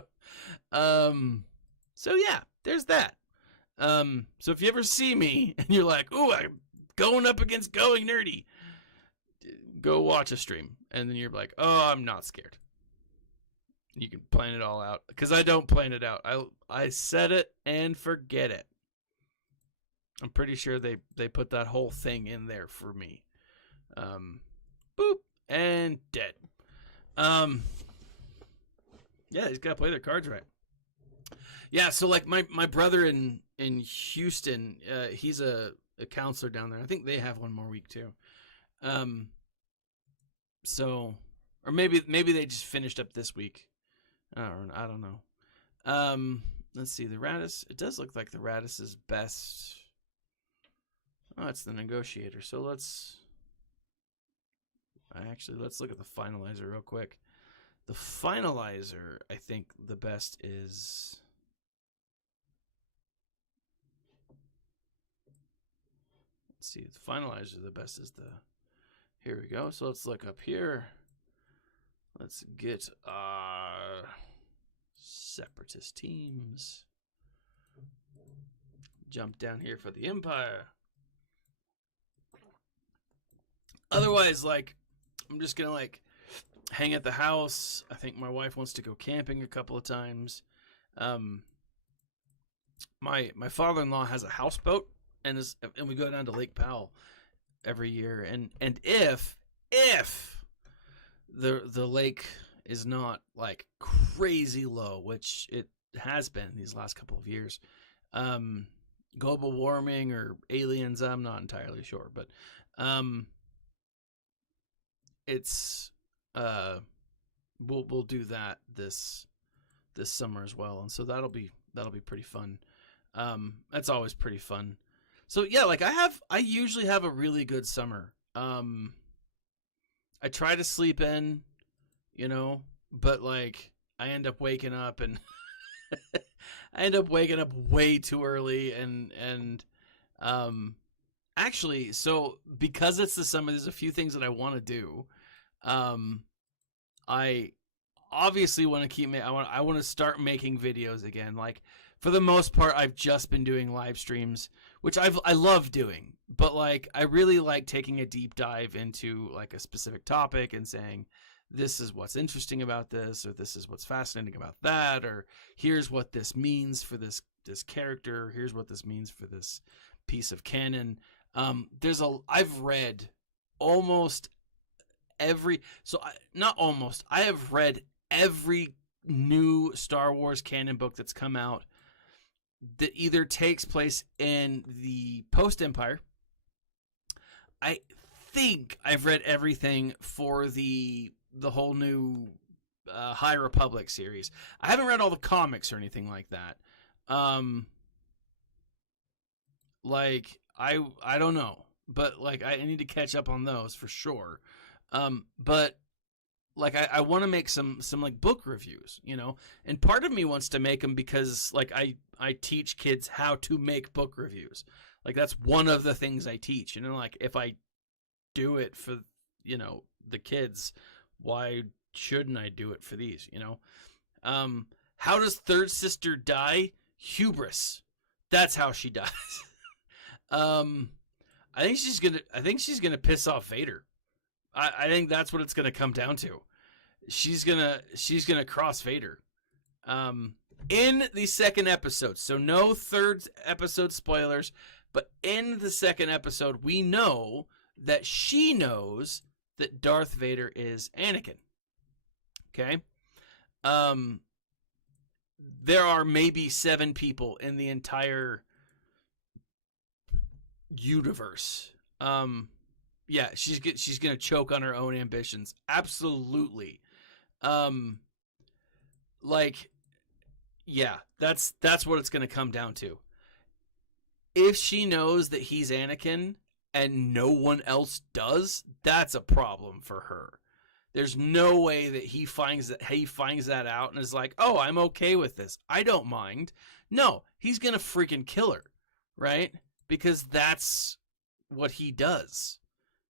yeah, there's that. So if you ever see me and you're like, ooh, I'm going up against Going Nerdy, go watch a stream. And then you're like, oh, I'm not scared. You can plan it all out. Because I don't plan it out. I set it and forget it. I'm pretty sure they put that whole thing in there for me. Boop. And dead. Yeah, he's got to play their cards right. Yeah, so like my brother in Houston, he's a counselor down there. I think they have one more week too. So, or maybe they just finished up this week. I don't know. Let's see, the Radis. It does look like the Radis is best. Oh, it's the Negotiator. So let's look at the Finalizer real quick. The Finalizer, I think the best is. Let's see, the Finalizer, the best is the. Here we go. So let's look up here. Let's get Separatist teams. Jump down here for the Empire. Otherwise, like, I'm just gonna like hang at the house. I think my wife wants to go camping a couple of times. My father-in-law has a houseboat, and we go down to Lake Powell every year. And if the lake is not like crazy low, which it has been these last couple of years, global warming or aliens, I'm not entirely sure, but it's we'll do that this summer as well, and so that'll be pretty fun. That's always pretty fun. So yeah, like I usually have a really good summer. I try to sleep in, but like I end up waking up and I end up waking up way too early and actually, so because it's the summer, there's a few things that I want to do. I obviously want to keep I want to start making videos again. Like for the most part, I've just been doing live streams, which I love doing, but like I really like taking a deep dive into like a specific topic and saying this is what's interesting about this, or this is what's fascinating about that, or here's what this means for this character, here's what this means for this piece of canon. I've read almost every, I have read every new Star Wars canon book that's come out that either takes place in the post-Empire. I think I've read everything for the whole new High Republic series. I haven't read all the comics or anything like that. Like I don't know, but like I need to catch up on those for sure. But like I want to make some like book reviews, and part of me wants to make them because like I teach kids how to make book reviews. Like that's one of the things I teach, like if I do it for, the kids, why shouldn't I do it for these, how does Third Sister die? Hubris. That's how she dies. I think she's gonna piss off Vader. I think that's what it's gonna come down to. She's gonna cross Vader. In the second episode, so no third episode spoilers, but in the second episode, we know that she knows that Darth Vader is Anakin. Okay? There are maybe 7 people in the entire universe. Yeah, she's gonna choke on her own ambitions. Absolutely. Like, yeah, that's what it's gonna come down to. If she knows that he's Anakin and no one else does, that's a problem for her. There's no way that he finds that out and is like, oh, I'm okay with this. I don't mind. No, he's going to freaking kill her, right? Because that's what he does.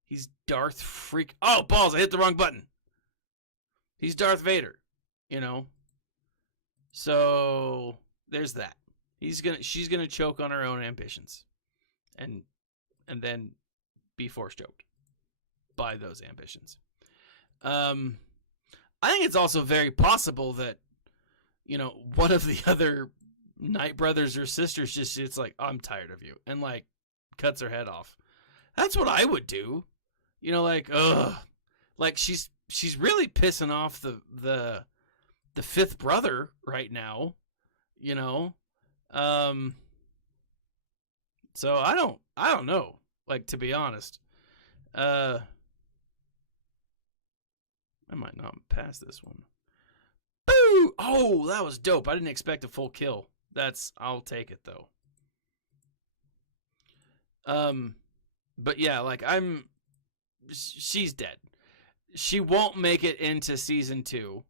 He's Darth freak. Oh, balls, I hit the wrong button. He's Darth Vader, you know? So there's that. She's going to choke on her own ambitions and then be force choked by those ambitions. I think it's also very possible that, you know, one of the other Night brothers or sisters just, it's like, I'm tired of you, and like cuts her head off. That's what I would do. You know, like, ugh. Like she's really pissing off the fifth brother right now, you know? So I don't know, like, to be honest. I might not pass this one. Boo! Oh, that was dope. I didn't expect a full kill. I'll take it though. But yeah, like she's dead. She won't make it into season 2.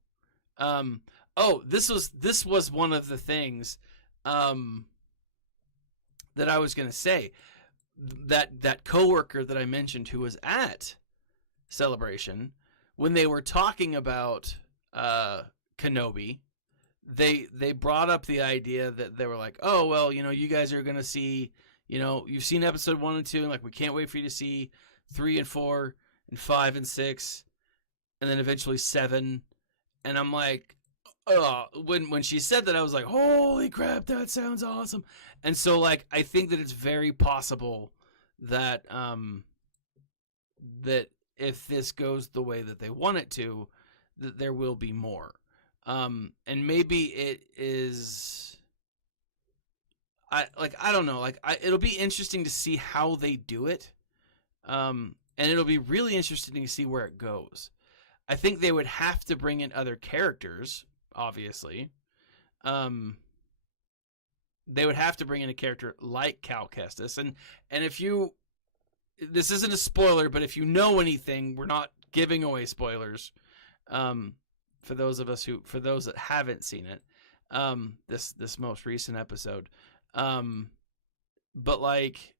Oh, this was one of the things, that I was going to say. That coworker that I mentioned who was at Celebration, when they were talking about Kenobi, they brought up the idea that they were like, oh, well, you know, you guys are going to see, you know, you've seen episode 1 and 2, and like, we can't wait for you to see 3 and 4 and 5 and 6, and then eventually 7. And I'm like, when she said that, I was like, holy crap, that sounds awesome. And so, like, I think that it's very possible that that if this goes the way that they want it to, that there will be more. And maybe it is, I don't know, it'll be interesting to see how they do it. And it'll be really interesting to see where it goes. I think they would have to bring in other characters, obviously. They would have to bring in a character like Cal Kestis. And if you, this isn't a spoiler, but if you know anything, we're not giving away spoilers. For those that haven't seen it, this most recent episode. But like,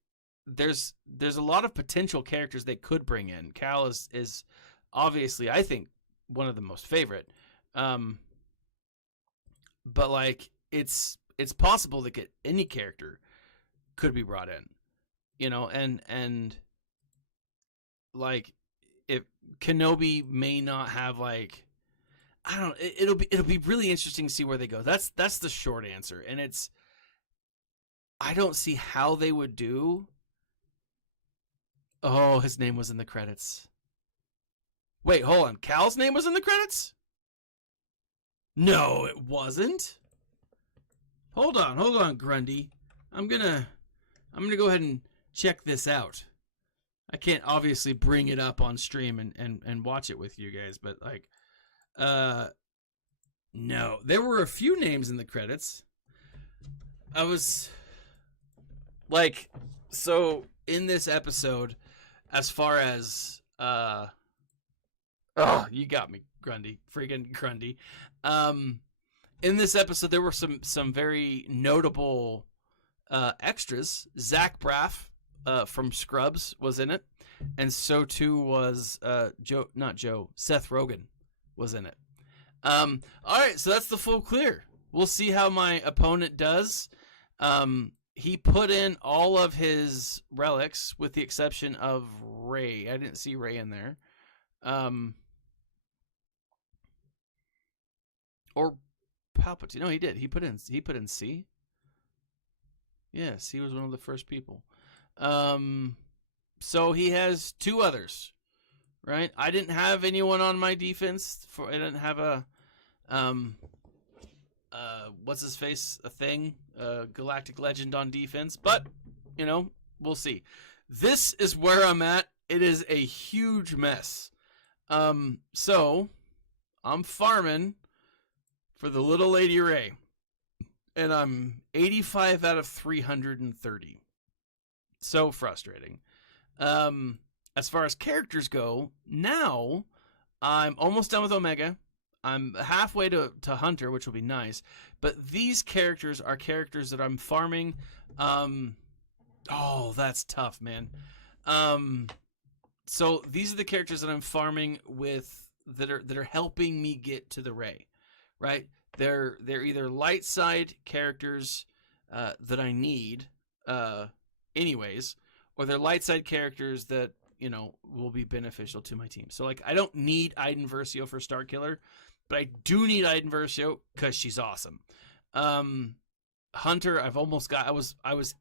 there's a lot of potential characters they could bring in. Cal is obviously, I think, one of the most favorite. But like, it's possible that any character could be brought in, you know, and like, if Kenobi may not have, like, I don't know, it'll be really interesting to see where they go. That's the short answer. And I don't see how they would do. Oh, his name was in the credits. Wait, hold on. Cal's name was in the credits? No, it wasn't. Hold on, Grundy. I'm gonna go ahead and check this out. I can't obviously bring it up on stream and watch it with you guys, but like, no, there were a few names in the credits. I was like, so in this episode, as far as, oh, you got me, Grundy, freaking Grundy. In this episode, there were some very notable extras. Zach Braff from Scrubs was in it, and so too was Seth Rogen was in it. All right, so that's the full clear. We'll see how my opponent does. He put in all of his relics with the exception of Rey. I didn't see Rey in there. Or Palpatine. No, he did. He put in C. Yes, he was one of the first people. So he has 2 others, right? I didn't have anyone on my defense. I didn't have a what's his face, a thing, Galactic Legend on defense, but you know, we'll see. This is where I'm at. It is a huge mess. So I'm farming for the little lady Rey, and I'm 85 out of 330. So frustrating. As far as characters go, now I'm almost done with Omega. I'm halfway to Hunter, which will be nice. But these characters are characters that I'm farming. Oh, that's tough, man. So these are the characters that I'm farming with that are helping me get to the Rey, right? They're either light side characters that I need anyways, or they're light side characters that, you know, will be beneficial to my team. So like I don't need Iden Versio for Starkiller, but I do need Iden Versio because she's awesome. Hunter, I've almost got. I was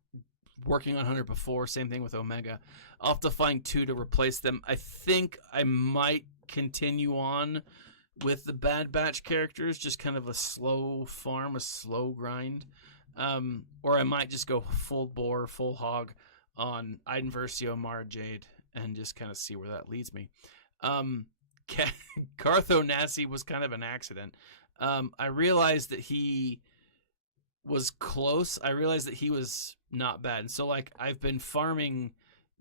working on Hunter before. Same thing with Omega. I'll have to find 2 to replace them. I think I might continue on with the Bad Batch characters, just kind of a slow farm, a slow grind. Or I might just go full bore, full hog on Iden Versio, Mara Jade, and just kind of see where that leads me. Cartho Nassi was kind of an accident. I realized that he was close. I realized that he was not bad. And so, like, I've been farming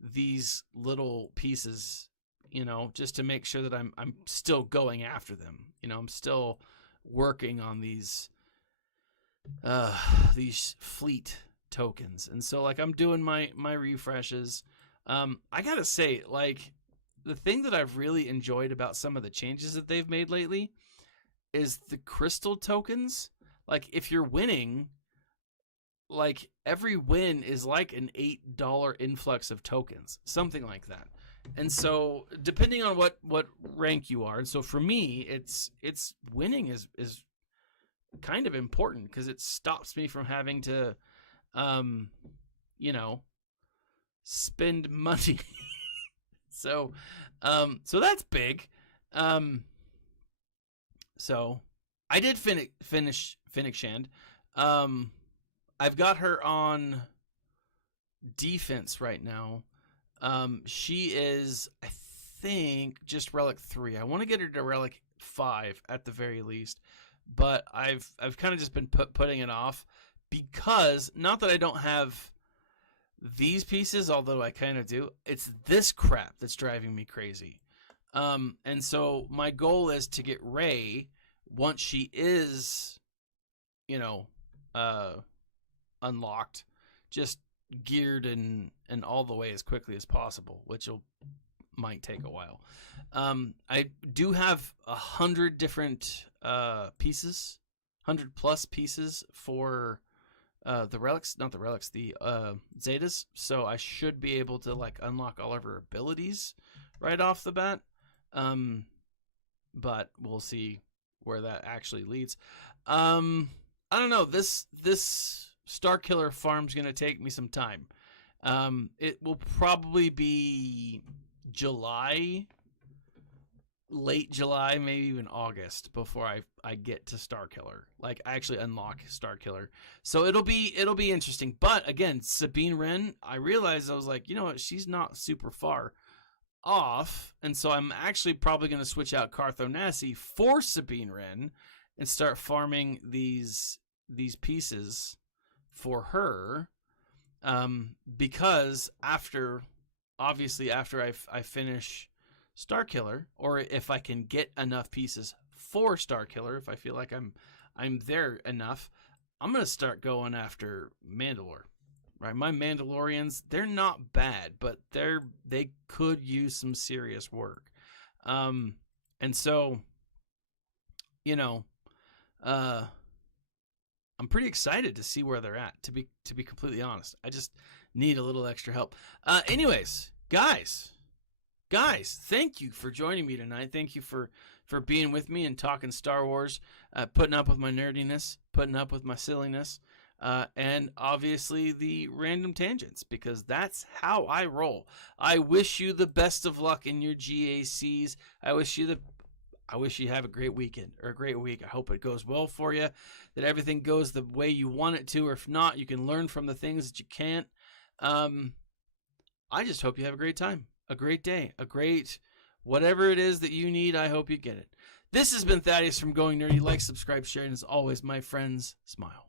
these little pieces, you know, just to make sure that I'm still going after them. You know, I'm still working on these fleet tokens. And so, like, I'm doing my refreshes. I gotta say, like, the thing that I've really enjoyed about some of the changes that they've made lately is the crystal tokens. Like, if you're winning, like, every win is like an $8 influx of tokens, something like that. And so, depending on what rank you are, and so for me, it's winning is kind of important because it stops me from having to, you know, spend money. So that's big. So I did finish Shand. I've got her on defense right now. She is, I think, just Relic 3. I want to get her to Relic 5 at the very least, but I've kind of just been putting it off because, not that I don't have these pieces, although I kind of do, it's this crap that's driving me crazy. And so my goal is to get Rey once she is, you know, unlocked, just geared and all the way as quickly as possible, which might take a while. I do have 100 different pieces, 100 plus pieces for the relics, not the relics, the Zetas. So I should be able to, like, unlock all of her abilities right off the bat. But we'll see where that actually leads. I don't know. This Starkiller farm's gonna take me some time. It will probably be July, late July, maybe even August before I get to Starkiller. Like, I actually unlock Starkiller. So it'll be interesting. But again, Sabine Wren, I realized, I was like, you know what, she's not super far off, and so I'm actually probably going to switch out Cartho Nassi for Sabine Wren and start farming these pieces for her, because after I finish Starkiller, or if I can get enough pieces for Starkiller, if I feel like I'm there enough, I'm going to start going after Mandalore. Right, my Mandalorians, they're not bad, but they could use some serious work. And so, you know, I'm pretty excited to see where they're at, to be completely honest. I just need a little extra help. Anyways, guys, thank you for joining me tonight. Thank you for being with me and talking Star Wars, putting up with my nerdiness, putting up with my silliness. And obviously the random tangents, because that's how I roll. I wish you the best of luck in your GACs. I wish you have a great weekend, or a great week. I hope it goes well for you, that everything goes the way you want it to, or if not, you can learn from the things that you can't. I just hope you have a great time, a great day, a great whatever it is that you need. I hope you get it. This has been Thaddeus from Going Nerdy. Like, subscribe, share, and as always, my friends, smile.